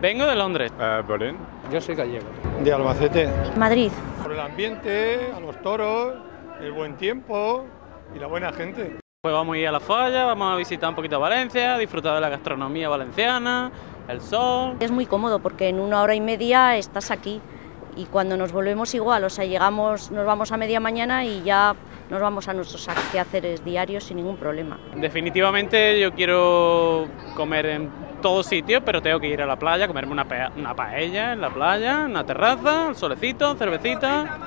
Vengo de Londres. Berlín. Yo soy gallego. De Albacete. Madrid. Por el ambiente, a los toros, el buen tiempo y la buena gente. Pues vamos a ir a la falla, vamos a visitar un poquito Valencia, disfrutar de la gastronomía valenciana, el sol. Es muy cómodo porque en 1 hora y media estás aquí y cuando nos volvemos igual, o sea, nos vamos a media mañana y ya nos vamos a nuestros quehaceres diarios sin ningún problema. Definitivamente yo quiero comer en todos sitios, pero tengo que ir a la playa, comerme una paella en la playa, en la terraza, el solecito, cervecita.